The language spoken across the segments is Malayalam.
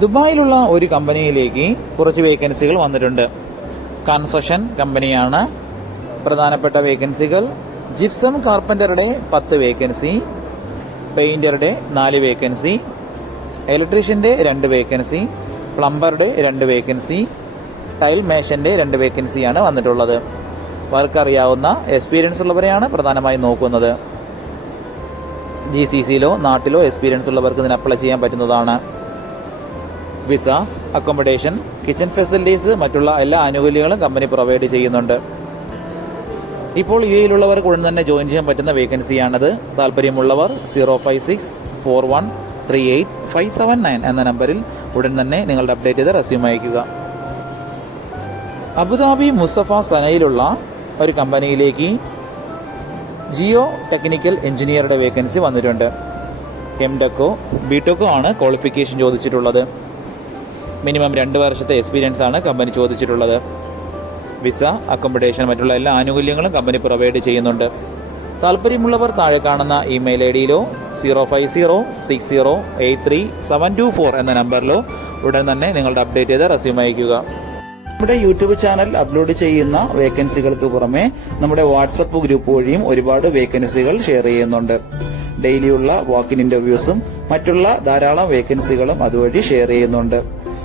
ദുബായിലുള്ള ഒരു കമ്പനിയിലേക്ക് കുറച്ച് വേക്കൻസികൾ വന്നിട്ടുണ്ട്. കൺസ്ട്രക്ഷൻ കമ്പനിയാണ്. പ്രധാനപ്പെട്ട വേക്കൻസികൾ ജിപ്സം കാർപ്പന്ററുടെ പത്ത് വേക്കൻസി പെയിന്ററുടെ നാല് വേക്കൻസി ഇലക്ട്രീഷ്യന്റെ രണ്ട് വേക്കൻസി പ്ലംബറുടെ രണ്ട് വേക്കൻസി ടൈൽ മേഷന്റെ രണ്ട് വേക്കൻസിയാണ് വന്നിട്ടുള്ളത്. വർക്ക് അറിയാവുന്ന എക്സ്പീരിയൻസ് ഉള്ളവരെയാണ് പ്രധാനമായും നോക്കുന്നത്. ജി സി സിയിലോ നാട്ടിലോ എക്സ്പീരിയൻസ് ഉള്ളവർക്ക് ഇതിന് അപ്ലൈ ചെയ്യാൻ പറ്റുന്നതാണ്. വിസ അക്കോമഡേഷൻ കിച്ചൺ ഫെസിലിറ്റീസ് മറ്റുള്ള എല്ലാ ആനുകൂല്യങ്ങളും കമ്പനി പ്രൊവൈഡ് ചെയ്യുന്നുണ്ട്. ഇപ്പോൾ യു എയിലുള്ളവർക്ക് ഉടൻ തന്നെ ജോയിൻ ചെയ്യാൻ പറ്റുന്ന വേക്കൻസിയാണത്. താല്പര്യമുള്ളവർ zero five six four one three eight five seven nine എന്ന നമ്പറിൽ ഉടൻ തന്നെ നിങ്ങളുടെ അപ്ഡേറ്റ് ചെയ്ത റെസ്യൂം അയക്കുക അബുദാബി മുസഫ സനയിലുള്ള ഒരു കമ്പനിയിലേക്ക് ജിയോ ടെക്നിക്കൽ എഞ്ചിനീയറുടെ വേക്കൻസി വന്നിട്ടുണ്ട്. എം ടെക്കോ ബി ടെക്കോ ആണ് ക്വാളിഫിക്കേഷൻ ചോദിച്ചിട്ടുള്ളത്. മിനിമം രണ്ട് വർഷത്തെ എക്സ്പീരിയൻസ് ആണ് കമ്പനി ചോദിച്ചിട്ടുള്ളത്. വിസ അക്കോമഡേഷൻ മറ്റുള്ള എല്ലാ ആനുകൂല്യങ്ങളും കമ്പനി പ്രൊവൈഡ് ചെയ്യുന്നുണ്ട്. താല്പര്യമുള്ളവർ താഴെ കാണുന്ന email I ഡിയിലോ zero five zero six zero eight three seven two four എന്ന നമ്പറിലോ ഉടൻ തന്നെ നിങ്ങളുടെ അപ്ഡേറ്റ് ചെയ്ത റെസ്യൂം അയക്കുക നമ്മുടെ യൂട്യൂബ് ചാനൽ അപ്ലോഡ് ചെയ്യുന്ന വേക്കൻസികൾക്ക് പുറമെ നമ്മുടെ വാട്സപ്പ് ഗ്രൂപ്പ് വഴിയും ഒരുപാട് വേക്കൻസികൾ ഷെയർ ചെയ്യുന്നുണ്ട്. ഡെയിലിയുള്ള വാക്കിൻ ഇന്റർവ്യൂസും മറ്റുള്ള ധാരാളം വേക്കൻസികളും അതുവഴി ഷെയർ ചെയ്യുന്നുണ്ട്.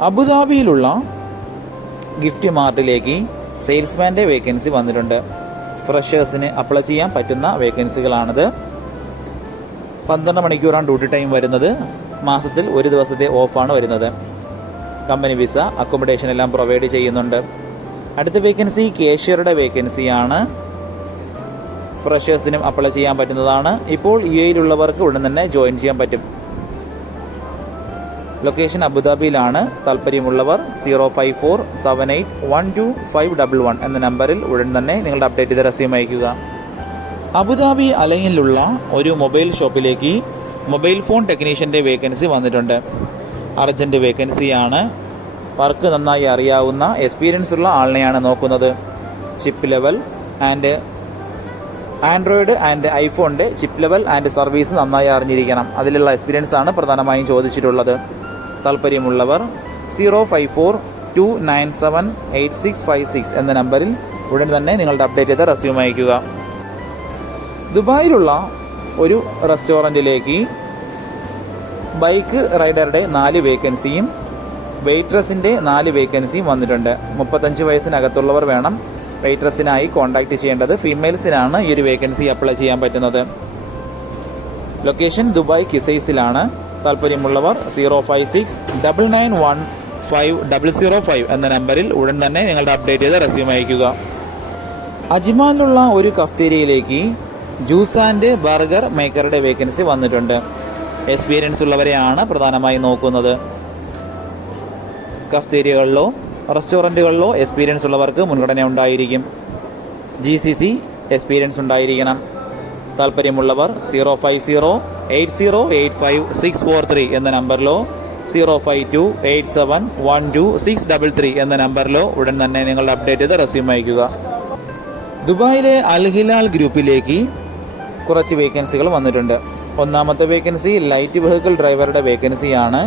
അബുദാബിയിലുള്ള ഗിഫ്റ്റ് മാർട്ടിലേക്ക് സെയിൽസ്മാന്റെ വേക്കൻസി വന്നിട്ടുണ്ട്. ഫ്രഷേഴ്സിന് അപ്ലൈ ചെയ്യാൻ പറ്റുന്ന വേക്കൻസികളാണിത്. പന്ത്രണ്ട് മണിക്കൂറാണ് ഡ്യൂട്ടി ടൈം വരുന്നത്. മാസത്തിൽ ഒരു ദിവസത്തെ ഓഫാണ് വരുന്നത്. കമ്പനി വിസ അക്കോമഡേഷൻ എല്ലാം പ്രൊവൈഡ് ചെയ്യുന്നുണ്ട്. അടുത്ത വേക്കൻസി കേഷ്യറുടെ വേക്കൻസിയാണ്. ഫ്രഷേഴ്സിനും അപ്ലൈ ചെയ്യാൻ പറ്റുന്നതാണ്. ഇപ്പോൾ യു എയിലുള്ളവർക്ക് ഉടൻ തന്നെ ജോയിൻ ചെയ്യാൻ പറ്റും. ലൊക്കേഷൻ അബുദാബിയിലാണ് താല്പര്യമുള്ളവർ zero five four seven eight one two five double one എന്ന നമ്പറിൽ ഉടൻ തന്നെ നിങ്ങളുടെ അപ്ഡേറ്റ് ചെയ്ത റെസ്യൂം അയക്കുക അബുദാബി അലൈനിലുള്ള ഒരു മൊബൈൽ ഷോപ്പിലേക്ക് മൊബൈൽ ഫോൺ ടെക്നീഷ്യന്റെ വേക്കൻസി വന്നിട്ടുണ്ട്. അർജന്റ് വേക്കൻസിയാണ് വർക്ക് നന്നായി അറിയാവുന്ന എക്സ്പീരിയൻസ് ഉള്ള ആളിനെയാണ് നോക്കുന്നത്. Chip level and Android and ഐഫോണിന്റെ chip level and service നന്നായി അറിഞ്ഞിരിക്കണം. അതിലുള്ള എക്സ്പീരിയൻസ് ആണ് പ്രധാനമായും ചോദിച്ചിട്ടുള്ളത്. താല്പര്യമുള്ളവർ zero five four two nine seven eight six five six എന്ന നമ്പറിൽ ഉടൻ തന്നെ നിങ്ങളുടെ അപ്ഡേറ്റ് ചെയ്ത റെസ്യൂം അയക്കുക ദുബായിലുള്ള ഒരു റെസ്റ്റോറന്റിലേക്ക് ബൈക്ക് റൈഡറുടെ നാല് വേക്കൻസിയും വെയിറ്റ്രസിന്റെ നാല് വേക്കൻസിയും വന്നിട്ടുണ്ട്. മുപ്പത്തഞ്ച് വയസ്സിനകത്തുള്ളവർ വേണം വെയിറ്റ്രസിനായി കോൺടാക്റ്റ് ചെയ്യേണ്ടത്. ഫീമെയിൽസിനാണ് ഈ ഒരു വേക്കൻസി അപ്ലൈ ചെയ്യാൻ പറ്റുന്നത്. ലൊക്കേഷൻ ദുബായ് കിസൈസിലാണ് താല്പര്യമുള്ളവർ zero five six double nine one five double zero five എന്ന നമ്പറിൽ ഉടൻ തന്നെ നിങ്ങളുടെ അപ്ഡേറ്റ് ചെയ്ത റെസ്യൂം അയക്കുക അജ്മാനിലുള്ള ഒരു കഫ്തീരിയയിലേക്ക് ജ്യൂസ് ആൻഡ് ബർഗർ മേക്കറുടെ വേക്കൻസി വന്നിട്ടുണ്ട്. എക്സ്പീരിയൻസ് ഉള്ളവരെയാണ് പ്രധാനമായും നോക്കുന്നത്. കഫ്തേരിയകളിലോ റെസ്റ്റോറന്റുകളിലോ എക്സ്പീരിയൻസ് ഉള്ളവർക്ക് മുൻഗണന ഉണ്ടായിരിക്കും. ജി സി സി എക്സ്പീരിയൻസ് ഉണ്ടായിരിക്കണം. താല്പര്യമുള്ളവർ zero five zero eight zero eight five six four three എന്ന നമ്പറിലോ zero five two eight seven one two six double three എന്ന നമ്പറിലോ ഉടൻ തന്നെ നിങ്ങളുടെ അപ്ഡേറ്റ് ചെയ്ത് റെസ്യൂം അയക്കുക ദുബായിലെ അൽ ഹിലാൽ ഗ്രൂപ്പിലേക്ക് കുറച്ച് വേക്കൻസികൾ വന്നിട്ടുണ്ട്. ഒന്നാമത്തെ വേക്കൻസി ലൈറ്റ് വെഹിക്കിൾ ഡ്രൈവറുടെ വേക്കൻസിയാണ്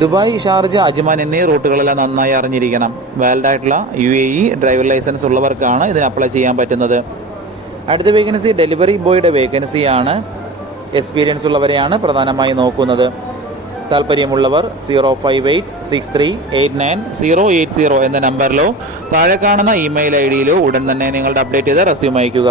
ദുബായ് ഷാർജ അജ്മാൻ എന്നീ റൂട്ടുകളെല്ലാം നന്നായി അറിഞ്ഞിരിക്കണം. വാലിഡായിട്ടുള്ള U A E driver licence ഉള്ളവർക്കാണ് ഇതിന് അപ്ലൈ ചെയ്യാൻ പറ്റുന്നത്. അടുത്ത വേക്കൻസി ഡെലിവറി ബോയുടെ വേക്കൻസിയാണ് എക്സ്പീരിയൻസ് ഉള്ളവരെയാണ് പ്രധാനമായി നോക്കുന്നത്. താല്പര്യമുള്ളവർ zero five eight six three eight nine zero eight zero എന്ന നമ്പറിലോ താഴെ കാണുന്ന ഇമെയിൽ ഐ ഡിയിലോ ഉടൻ തന്നെ നിങ്ങളുടെ അപ്ഡേറ്റ് ചെയ്ത റെസ്യൂം അയയ്ക്കുക.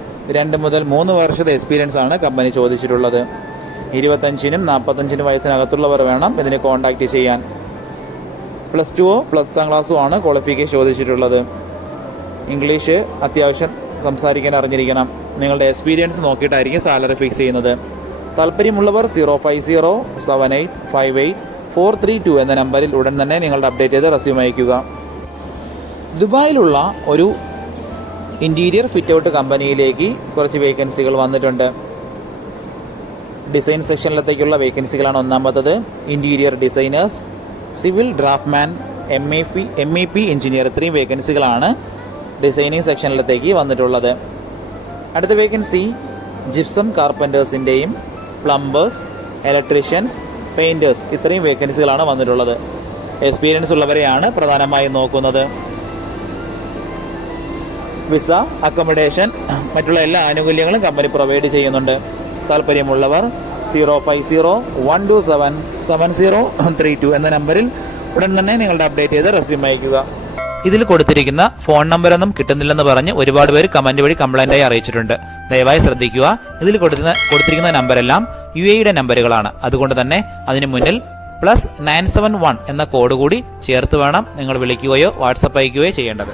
രണ്ട് മുതൽ മൂന്ന് വർഷത്തെ എക്സ്പീരിയൻസ് ആണ് കമ്പനി ചോദിച്ചിട്ടുള്ളത്. ഇരുപത്തഞ്ചിനും നാൽപ്പത്തഞ്ചിനും വയസ്സിനകത്തുള്ളവർ വേണം ഇതിനെ കോൺടാക്റ്റ് ചെയ്യാൻ. പ്ലസ് ടുവോ പത്താം ക്ലാസ്സോ ആണ് ക്വാളിഫിക്കേഷൻ ചോദിച്ചിട്ടുള്ളത്. ഇംഗ്ലീഷ് അത്യാവശ്യം സംസാരിക്കാൻ അറിഞ്ഞിരിക്കണം. നിങ്ങളുടെ എക്സ്പീരിയൻസ് നോക്കിയിട്ടായിരിക്കും സാലറി ഫിക്സ് ചെയ്യുന്നത്. താല്പര്യമുള്ളവർ zero five zero seven eight five eight four three two എന്ന നമ്പറിൽ ഉടൻ തന്നെ നിങ്ങളുടെ അപ്ഡേറ്റ് ചെയ്ത് റെസ്യൂം അയയ്ക്കുക. ദുബായിലുള്ള ഒരു ഇന്റീരിയർ ഫിറ്റ് ഔട്ട് കമ്പനിയിലേക്ക് കുറച്ച് വേക്കൻസികൾ വന്നിട്ടുണ്ട്. ഡിസൈൻ സെക്ഷനിലത്തേക്കുള്ള വേക്കൻസികളാണ് ഒന്നാമത്തത്. Interior designers civil draftsman M A P M E P engineer ഇത്രയും വേക്കൻസികളാണ് ഡിസൈനിങ് സെക്ഷനിലത്തേക്ക് വന്നിട്ടുള്ളത്. അടുത്ത വേക്കൻസി ജിപ്സം കാർപ്പന്റേഴ്സിന്റെയും പ്ലംബേഴ്സ് ഇലക്ട്രീഷ്യൻസ് പെയിന്റേഴ്സ് ഇത്രയും വേക്കൻസികളാണ് വന്നിട്ടുള്ളത്. എക്സ്പീരിയൻസ് ഉള്ളവരെയാണ് പ്രധാനമായും നോക്കുന്നത്. വിസ അക്കോമഡേഷൻ മറ്റുള്ള എല്ലാ ആനുകൂല്യങ്ങളും കമ്പനി പ്രൊവൈഡ് ചെയ്യുന്നുണ്ട്. താല്പര്യമുള്ളവർ zero five zero one two seven seven zero three two എന്ന നമ്പറിൽ ഉടൻ തന്നെ നിങ്ങളുടെ അപ്ഡേറ്റ് ചെയ്ത് റെസ്യൂം അയക്കുക ഇതിൽ കൊടുത്തിരിക്കുന്ന ഫോൺ നമ്പറൊന്നും കിട്ടുന്നില്ലെന്ന് പറഞ്ഞ് ഒരുപാട് പേര് കമന്റ് വഴി കംപ്ലൈന്റ് ആയി അറിയിച്ചിട്ടുണ്ട്. ദയവായി ശ്രദ്ധിക്കുക. ഇതിൽ കൊടുക്കുന്ന കൊടുത്തിരിക്കുന്ന നമ്പരെല്ലാം യു എയുടെ നമ്പറുകളാണ്. അതുകൊണ്ട് തന്നെ അതിന് മുന്നിൽ പ്ലസ് നയൻ സെവൻ വൺ എന്ന കോഡ് കൂടി ചേർത്ത് വേണം നിങ്ങൾ വിളിക്കുകയോ വാട്സപ്പ് അയക്കുകയോ ചെയ്യേണ്ടത്.